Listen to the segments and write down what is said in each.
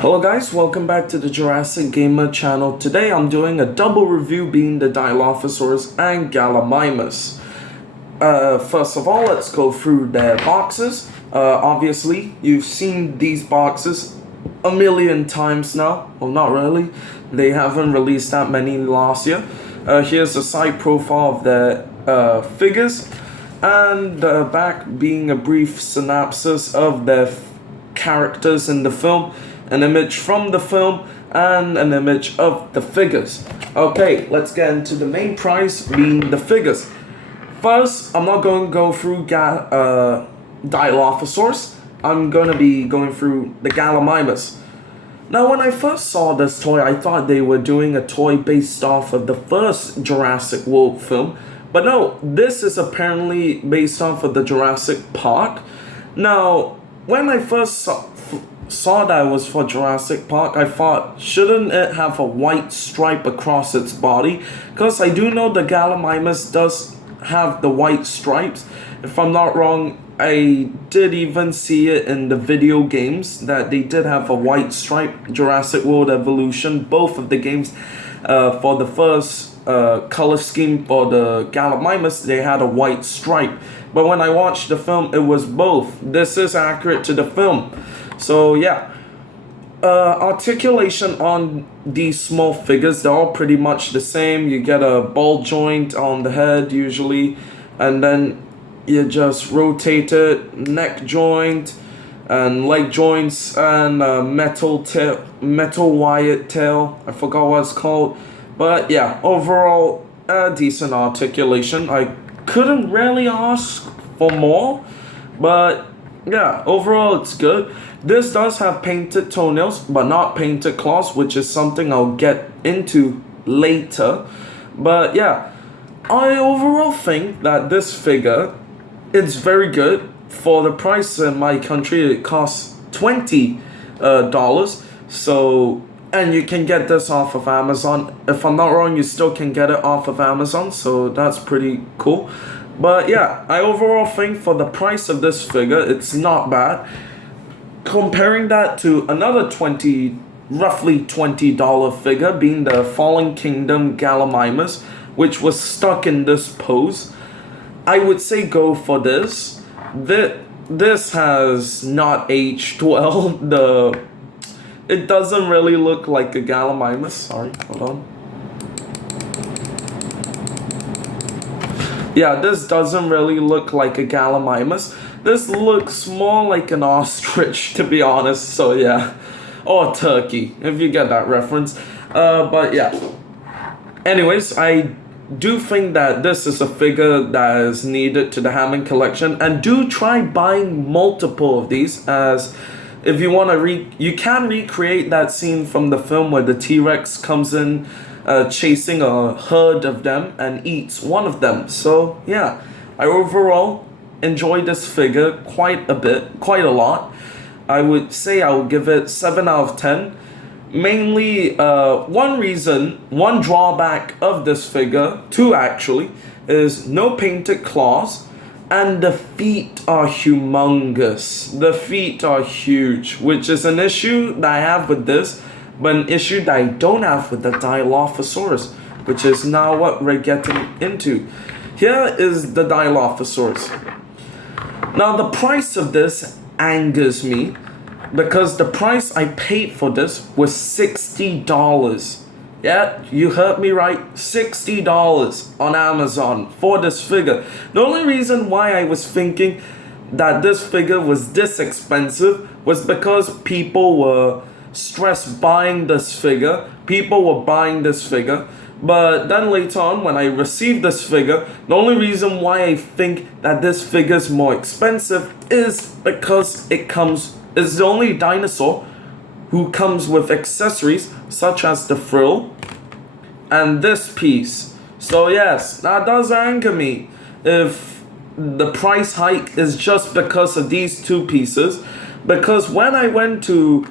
Hello guys, welcome back to the Jurassic Gamer channel. Today I'm doing a double review being the Dilophosaurus and Gallimimus. First of all, let's go through their boxes. Obviously, you've seen these boxes a million times now. Well, not really. They haven't released that many last year. Here's a side profile of their figures, and the back being a brief synopsis of their characters in the film, an image from the film, and an image of the figures. Okay, let's get into the main price being the figures. First, I'm not going to go through Dilophosaurus. I'm going to be going through the Gallimimus. Now, when I first saw this toy, I thought they were doing a toy based off of the first Jurassic World film. But no, this is apparently based off of the Jurassic Park. Now, when I first saw that it was for Jurassic Park, I thought, shouldn't it have a white stripe across its body? Because I do know the Gallimimus does have the white stripes. If I'm not wrong, I did even see it in the video games that they did have a white stripe. Jurassic World Evolution, both of the games, for the first color scheme for the Gallimimus, they had a white stripe. But when I watched the film, it was both. This is accurate to the film. So yeah, articulation on these small figures, they're all pretty much the same. You get a ball joint on the head usually, and then you just rotate it, neck joint, and leg joints, and metal wired tail. I forgot what it's called. But yeah, overall, decent articulation. I couldn't really ask for more, but yeah, overall it's good. This does have painted toenails, but not painted claws, which is something I'll get into later. But yeah, I overall think that this figure, it's very good. For the price in my country, it costs $20. So, and you can get this off of Amazon. If I'm not wrong, you still can get it off of Amazon, so that's pretty cool. But yeah, I overall think for the price of this figure, it's not bad. Comparing that to another roughly $20 figure being the Fallen Kingdom Gallimimus, which was stuck in this pose, I would say go for this. This has not aged well. It doesn't really look like a Gallimimus. Sorry, hold on. Yeah, this doesn't really look like a Gallimimus. This looks more like an ostrich, to be honest, so yeah. Or turkey, if you get that reference. But yeah. Anyways, I do think that this is a figure that is needed to the Hammond collection. And do try buying multiple of these, as if you want to you can recreate that scene from the film where the T-Rex comes in chasing a herd of them and eats one of them. So yeah, I overall enjoy this figure quite a lot. I would say I would give it 7 out of 10. Mainly, one drawback of this figure, two actually, is no painted claws, and the feet are humongous. The feet are huge, which is an issue that I have with this, but an issue that I don't have with the Dilophosaurus, which is now what we're getting into. Here is the Dilophosaurus. Now, the price of this angers me, because the price I paid for this was $60. Yeah, you heard me right, $60 on Amazon for this figure. The only reason why I was thinking that this figure was this expensive was because people were stressed buying this figure. People were buying this figure. But then later on, when I received this figure, the only reason why I think that this figure is more expensive is because it's the only dinosaur who comes with accessories such as the frill and this piece. So yes, that does anger me if the price hike is just because of these two pieces. Because when I went to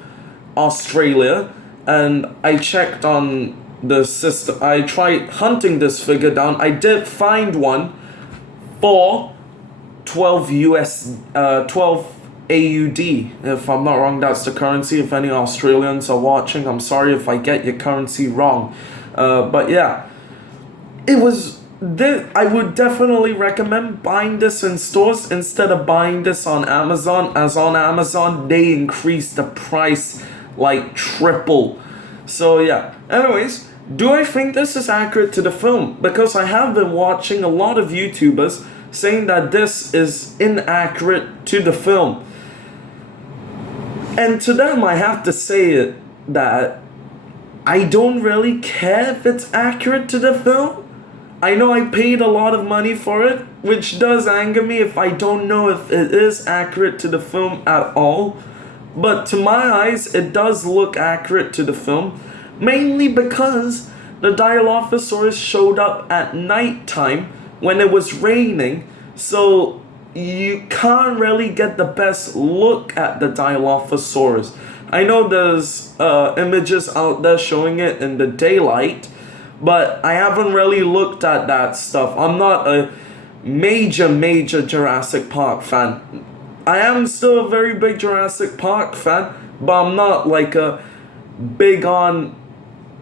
Australia and I checked on the system, I tried hunting this figure down. I did find one for 12 AUD. If I'm not wrong, that's the currency. If any Australians are watching, I'm sorry if I get your currency wrong. But yeah, it was this. I would definitely recommend buying this in stores instead of buying this on Amazon, as on Amazon they increased the price like triple. So yeah, anyways, do I think this is accurate to the film? Because I have been watching a lot of YouTubers saying that this is inaccurate to the film. And to them I have to say it that I don't really care if it's accurate to the film. I know I paid a lot of money for it, which does anger me if I don't know if it is accurate to the film at all. But to my eyes, it does look accurate to the film, mainly because the Dilophosaurus showed up at nighttime when it was raining, so you can't really get the best look at the Dilophosaurus. I know there's images out there showing it in the daylight, but I haven't really looked at that stuff. I'm not a major Jurassic Park fan. I am still a very big Jurassic Park fan, but I'm not like a big on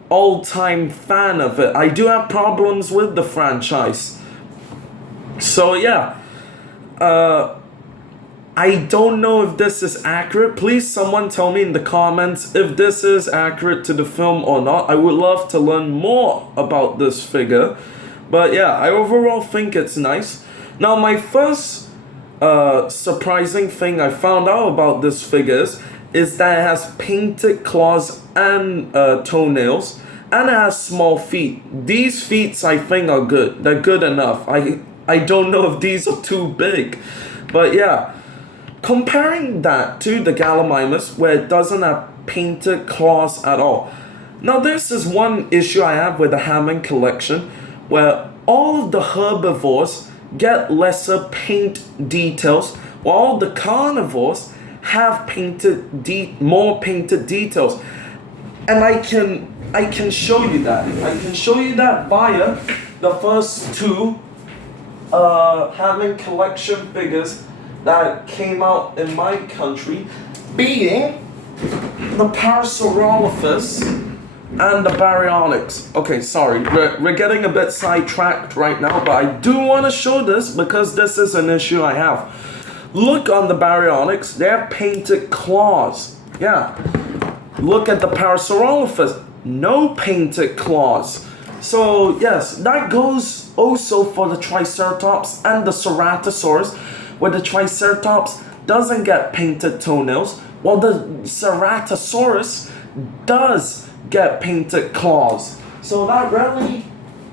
all-time fan of it. I do have problems with the franchise. So yeah, I don't know if this is accurate. Please someone tell me in the comments if this is accurate to the film or not. I would love to learn more about this figure. But yeah, I overall think it's nice. Now my first surprising thing I found out about this figure is that it has painted claws and toenails, and it has small feet. These feet I think are good. They're good enough. I don't know if these are too big. But yeah, comparing that to the Gallimimus, where it doesn't have painted claws at all. Now this is one issue I have with the Hammond collection, where all of the herbivores get lesser paint details, while the carnivores have more painted details. And I can show you that. I can show you that via the first two Hammond collection figures that came out in my country, being the Parasaurolophus and the Baryonyx. Okay, sorry, we're getting a bit sidetracked right now, but I do want to show this because this is an issue I have. Look on the Baryonyx, they have painted claws. Yeah. Look at the Parasaurolophus, no painted claws. So yes, that goes also for the Triceratops and the Ceratosaurus, where the Triceratops doesn't get painted toenails, while the Ceratosaurus does get painted claws. So that really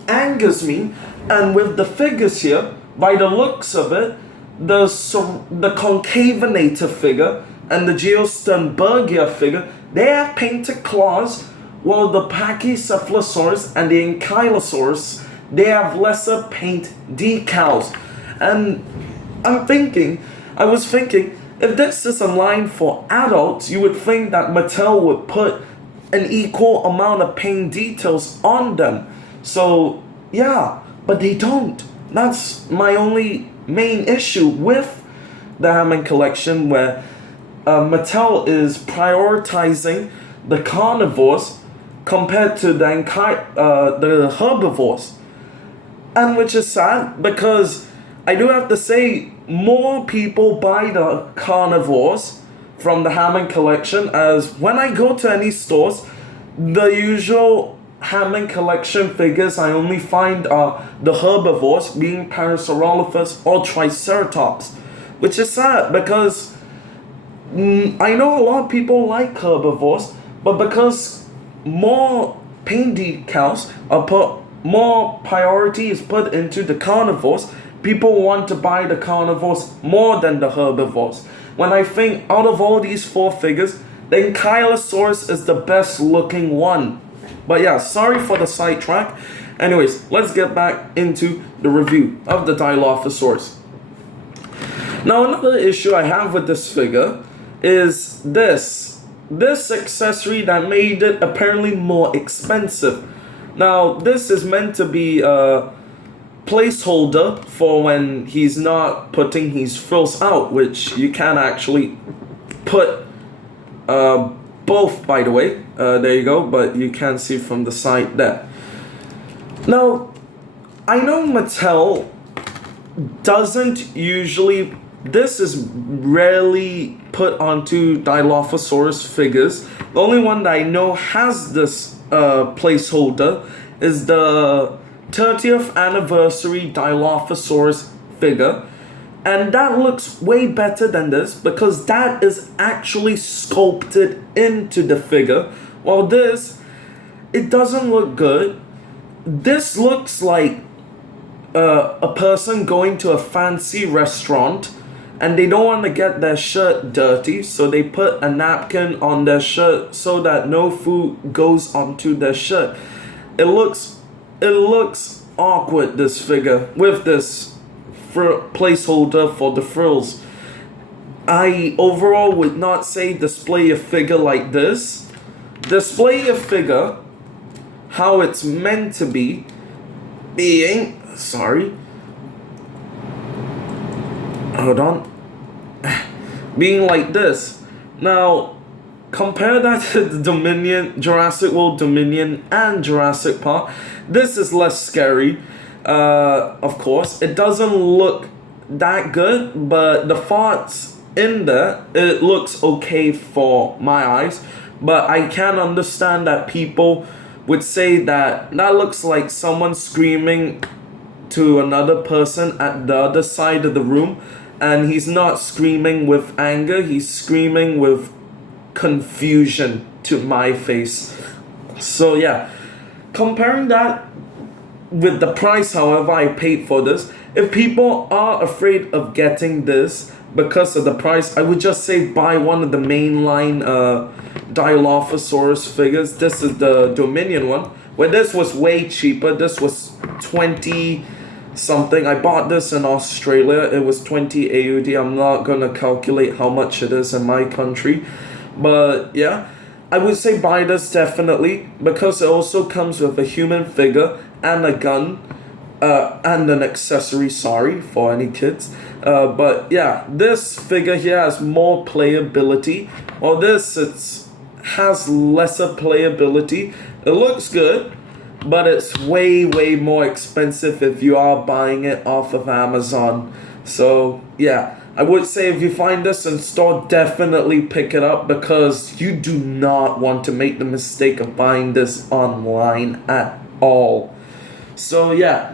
angers me. And with the figures here, by the looks of it, the Concavinator figure and the Geosternbergia figure, they have painted claws, while the Pachycephalosaurus and the Ankylosaurus, they have lesser paint decals. And I was thinking, if this is a line for adults, you would think that Mattel would put an equal amount of paint details on them. So yeah, but they don't. That's my only main issue with the Hammond collection, where Mattel is prioritizing the carnivores compared to the herbivores. And which is sad, because I do have to say, more people buy the carnivores from the Hammond collection, as when I go to any stores, the usual Hammond collection figures I only find are the herbivores, being Parasaurolophus or Triceratops, which is sad because I know a lot of people like herbivores, but because more paint decals are put, more priority is put into the carnivores, people want to buy the carnivores more than the herbivores. When I think out of all these four figures, the Ankylosaurus is the best looking one. But yeah, sorry for the sidetrack. Anyways, let's get back into the review of the Dilophosaurus. Now another issue I have with this figure is this accessory that made it apparently more expensive. Now this is meant to be placeholder for when he's not putting his frills out, which you can actually put both, by the way. There you go, but you can see from the side there. Now, I know Mattel doesn't usually, this is rarely put onto Dilophosaurus figures. The only one that I know has this placeholder is the 30th anniversary Dilophosaurus figure. And that looks way better than this because that is actually sculpted into the figure. While this, it doesn't look good. This looks like a person going to a fancy restaurant and they don't want to get their shirt dirty, so they put a napkin on their shirt so that no food goes onto their shirt. It looks awkward, this figure, with this placeholder for the frills. I overall would not say display a figure like this. Display a figure how it's meant to be, being, being like this. Now, compare that to the Dominion, Jurassic World Dominion and Jurassic Park. This is less scary, of course. It doesn't look that good, but the farts in there, it looks okay for my eyes. But I can understand that people would say that looks like someone screaming to another person at the other side of the room, and he's not screaming with anger, he's screaming with confusion to my face. So yeah, comparing that with the price, however, I paid for this, if people are afraid of getting this because of the price, I would just say buy one of the mainline Dilophosaurus figures. This is the Dominion one, where this was way cheaper. This was 20 something. I bought this in Australia. It was 20 AUD. I'm not gonna calculate how much it is in my country, but yeah, I would say buy this definitely, because it also comes with a human figure and a gun, and an accessory, for any kids. But yeah, this figure here has more playability, while this has lesser playability. It looks good, but it's way more expensive if you are buying it off of Amazon. So yeah, I would say if you find this in store, definitely pick it up, because you do not want to make the mistake of buying this online at all. So yeah,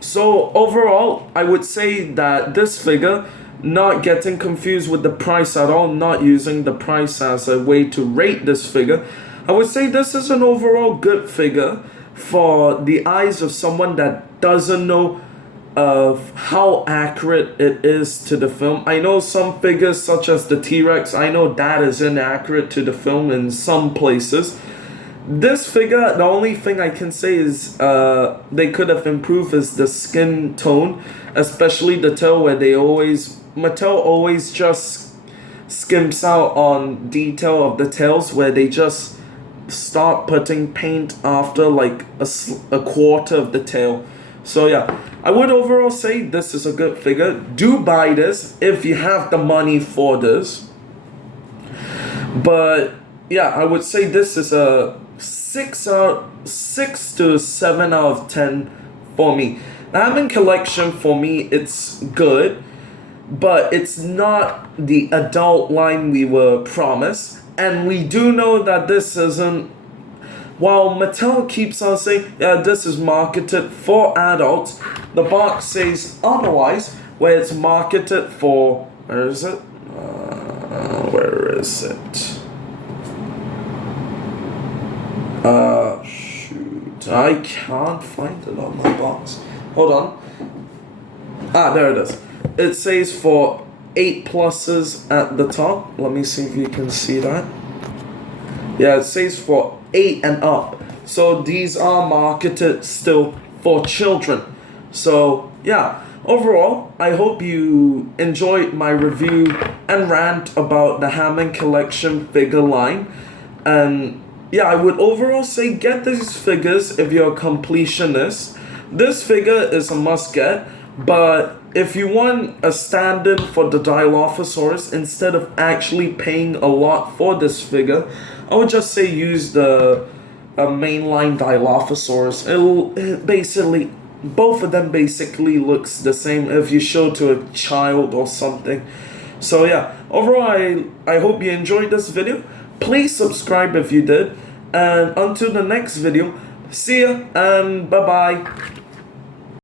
so overall, I would say that this figure, not getting confused with the price at all, not using the price as a way to rate this figure, I would say this is an overall good figure for the eyes of someone that doesn't know of how accurate it is to the film. I know some figures such as the T-Rex, I know that is inaccurate to the film in some places. This figure, the only thing I can say is they could have improved is the skin tone, especially the tail, where Mattel always just skimps out on detail of the tails, where they just start putting paint after like a quarter of the tail. So yeah, I would overall say this is a good figure. Do buy this if you have the money for this. But yeah, I would say this is a 6 to 7 out of 10 for me. The Hammond collection, for me, it's good, but it's not the adult line we were promised. And we do know that this isn't, while Mattel keeps on saying, yeah, this is marketed for adults, the box says otherwise, where it's marketed for, where is it? Shoot, I can't find it on my box. Hold on. There it is. It says for 8 pluses at the top. Let me see if you can see that. Yeah, it says for 8 and up. So these are marketed still for children. So yeah, overall, I hope you enjoyed my review and rant about the Hammond collection figure line. And yeah, I would overall say get these figures if you're a completionist. This figure is a must get, but if you want a stand-in for the Dilophosaurus, instead of actually paying a lot for this figure, I would just say use the mainline Dilophosaurus. It basically, both of them basically looks the same if you show to a child or something. So yeah, overall I hope you enjoyed this video. Please subscribe if you did, and until the next video, see ya and bye bye.